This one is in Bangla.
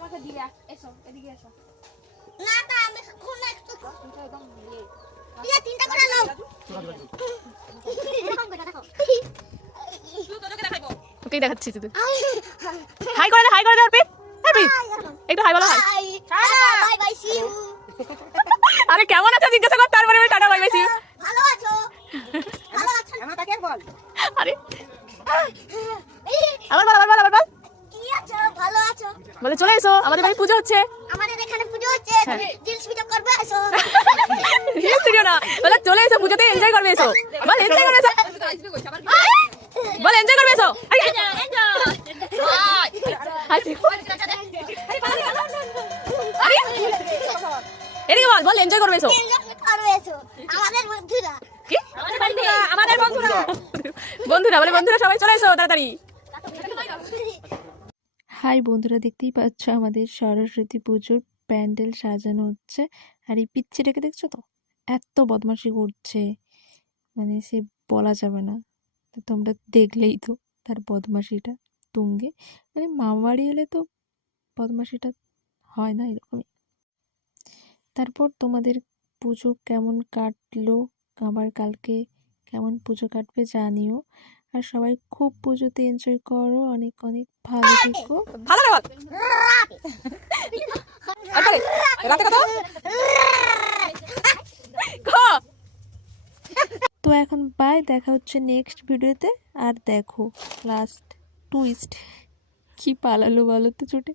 আমাকে দিবে। এসো এদিকে এসো। না তা আমি কোন একটু একদম ইয়ে তিনটা করে নাও এরকম করে দেখো তুই তোকে দেখাইবো। ওকেই দেখাচ্ছি শুধু। হাই করে দে অর্পিত। হ্যাপি একটু হাই বলো hi. Bye bye see you আরে কেমন আছো জিজ্ঞাসা কর, তারপরে tata bye bye see you. ভালো আছো ভালো আছো আমার তাকে বল। আরে আবার বল। কি আছো ভালো আছো বলে চলে এসো, আমাদের বাড়ি পুজো হচ্ছে। আমাদের এখানে পুজো হচ্ছে রিলস ভিডিও করবে এসো রিলস ভিডিও না, বলে চলে এসো পুজোতে এনজয় করবে এসো। বল এনজয় করবে এসো, বল এনজয় করবে এসো। হাসি আরে এদিকে বল এনজয় করবে এসো। করবে এসো আমাদের বন্ধুরা কি আমাদের বন্ধুরা বন্ধুরা সবাই চলে এসো তাড়াতাড়ি। হাই বন্ধুরা, দেখতেই পাচ্ছ আমাদের সরস্বতী পুজোর প্যান্ডেল সাজানো হচ্ছে। আর এই পিচ্চিটাকে দেখছো তো, এত বদমাশি করছে, মানে সে বলা যাবে না। তো তোমরা দেখলেই তো তার বদমাশিটা তুঙ্গে। মানে মামা বাড়ি এলে তো বদমাশিটা হয় না এরকমই। তারপর তোমাদের পুজো কেমন কাটলো, আবার কালকে কেমন পুজো কাটবে জানিও। আর সবাই খুব পুজোতে এনজয় করো, অনেক অনেক ভালো থেকো। ভালো রে রাতে কত তো এখন বাই, দেখা হচ্ছে নেক্সট ভিডিওতে। আর দেখো লাস্ট টুইস্ট কি পালালো বলো তো ছুটে।